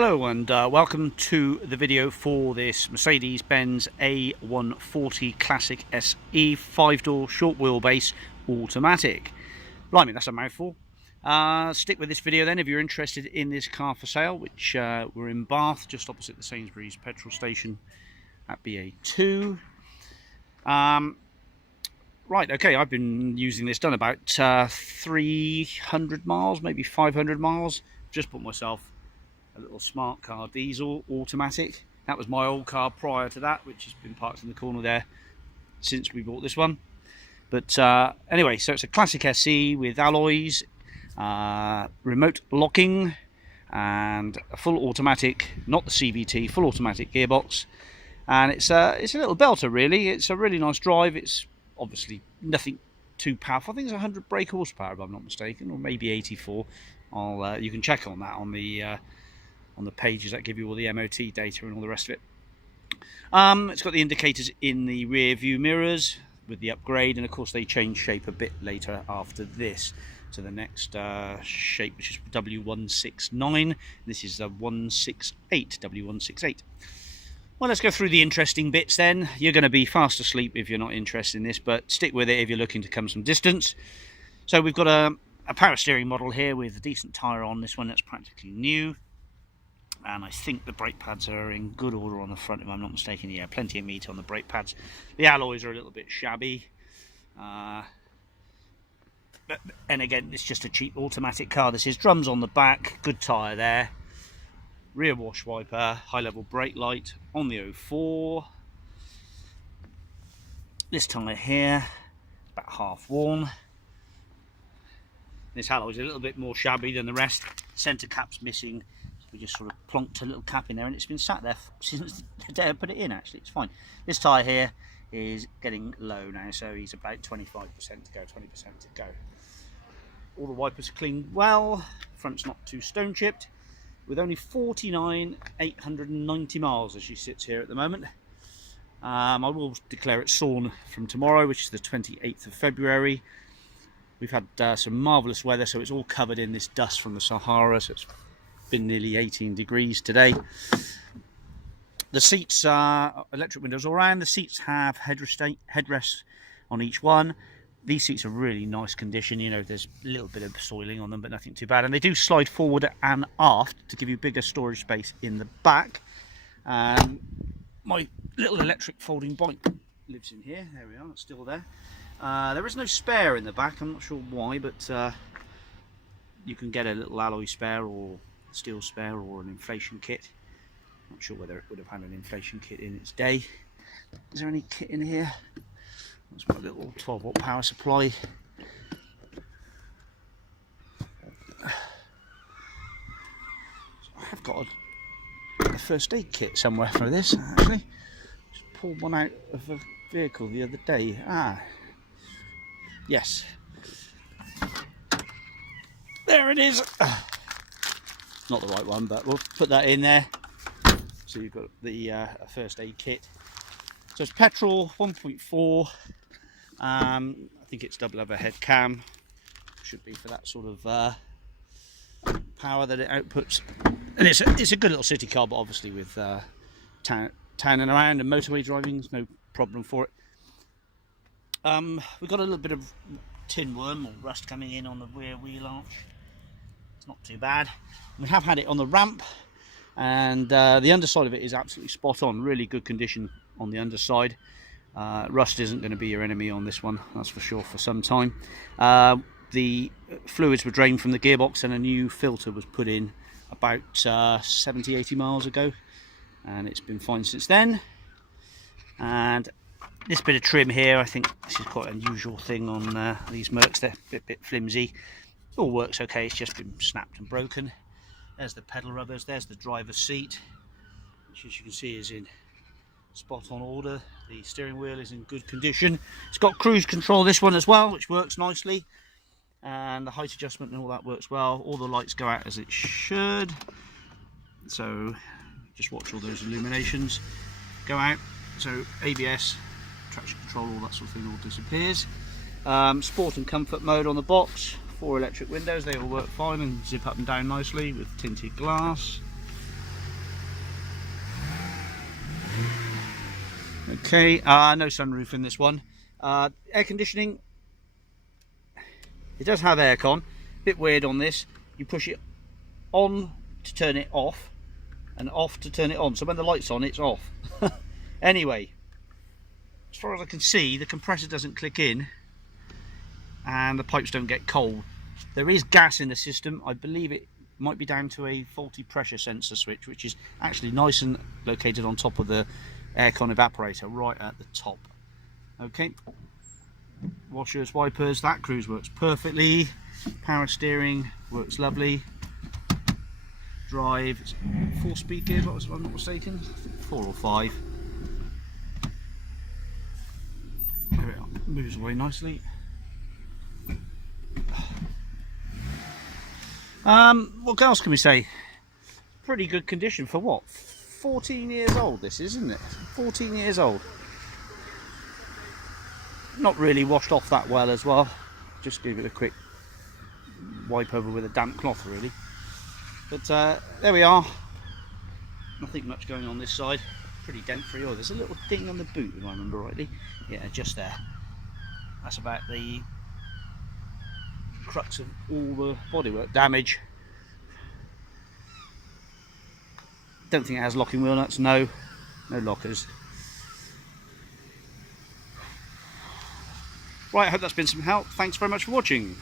Hello and welcome to the video for this Mercedes-Benz A140 Classic SE 5-door short wheelbase automatic. Blimey, that's a mouthful. Stick with this video then if you're interested in this car for sale, which we're in Bath, just opposite the Sainsbury's petrol station at BA2. Right, okay, I've been using this, done about 300 miles, maybe 500 miles. Just put myself a little smart car diesel automatic. That was my old car prior to that, which has been parked in the corner there since we bought this one. But anyway, so it's a Classic SE with alloys, remote locking, and a full automatic, not the CVT, full automatic gearbox. And it's a little belter really. It's a really nice drive. It's obviously nothing too powerful. I think it's 100 brake horsepower if I'm not mistaken, or maybe 84. You can check on that on the pages that give you all the MOT data and all the rest of it. It's got the indicators in the rear view mirrors with the upgrade, and of course they change shape a bit later after this to the next shape, which is W169. This is the 168, W168. Well, let's go through the interesting bits then. You're going to be fast asleep if you're not interested in this, but stick with it if you're looking to come some distance. So we've got a power steering model here with a decent tyre on this one that's practically new. And I think the brake pads are in good order on the front, if I'm not mistaken. Yeah, plenty of meat on the brake pads. The alloys are a little bit shabby. And again, it's just a cheap automatic car. This is drums on the back, good tyre there. Rear wash wiper, high-level brake light on the 04. This tyre here, about half worn. This alloy is a little bit more shabby than the rest. Centre cap's missing. We just sort of plonked a little cap in there, and it's been sat there since the day I put it in. Actually, it's fine. This tyre here is getting low now, so he's about 25% to go, 20% to go. All the wipers are cleaned well. Front's not too stone chipped, with only 49890 miles as she sits here at the moment. I will declare it sawn from tomorrow, which is the 28th of February. We've had some marvellous weather, so it's all covered in this dust from the Sahara, so it's been nearly 18 degrees today. The seats are electric windows all around. The seats have headrests on each one. These seats are really nice condition. You know, there's a little bit of soiling on them, but nothing too bad. And they do slide forward and aft to give you bigger storage space in the back. My little electric folding bike lives in here. There we are, it's still there. There is no spare in the back. I'm not sure why, but you can get a little alloy spare or steel spare or an inflation kit. Not sure whether it would have had an inflation kit in its day. Is there any kit in here? That's my little 12-watt power supply. I have got a first aid kit somewhere for this, actually. Just pulled one out of a vehicle the other day. Yes. There it is. Not the right one, but we'll put that in there. So you've got the first aid kit. So it's petrol, 1.4. I think it's double overhead cam. Should be for that sort of power that it outputs. And it's a good little city car, but obviously with town and around and motorway driving, there's no problem for it. We've got a little bit of tin worm or rust coming in on the rear wheel arch. It's not too bad. We have had it on the ramp, and the underside of it is absolutely spot on. Really good condition on the underside. Rust isn't going to be your enemy on this one, that's for sure, for some time. The fluids were drained from the gearbox and a new filter was put in about 70-80 miles ago, and it's been fine since then. And this bit of trim here, I think this is quite an unusual thing on these Mercs. They're a bit flimsy. It all works okay, it's just been snapped and broken. There's the pedal rubbers, there's the driver's seat, which as you can see is in spot on order. The steering wheel is in good condition. It's got cruise control, this one as well, which works nicely. And the height adjustment and all that works well. All the lights go out as it should. So just watch all those illuminations go out. So ABS, traction control, all that sort of thing all disappears. Sport and comfort mode on the box. 4 electric windows, they all work fine and zip up and down nicely with tinted glass. Okay, no sunroof in this one. Air conditioning, it does have aircon. Bit weird on this. You push it on to turn it off, and off to turn it on. So when the light's on, it's off. Anyway, as far as I can see, the compressor doesn't click in, and the pipes don't get cold. There is gas in the system. I believe it might be down to a faulty pressure sensor switch, which is actually nice and located on top of the aircon evaporator, right at the top. Okay, washers, wipers, that cruise works perfectly. Power steering works lovely. Drive, it's 4-speed gear, if I'm not mistaken. 4 or 5. There it moves away nicely. What else can we say? Pretty good condition for what? 14 years old this is, isn't it? 14 years old. Not really washed off that well as well. Just give it a quick wipe over with a damp cloth really. But there we are. Nothing much going on this side. Pretty dent free. Oh, there's a little ding on the boot if I remember rightly. Yeah, just there. That's about the crux of all the bodywork damage. Don't think it has locking wheel nuts. No lockers. Right, I hope that's been some help. Thanks very much for watching.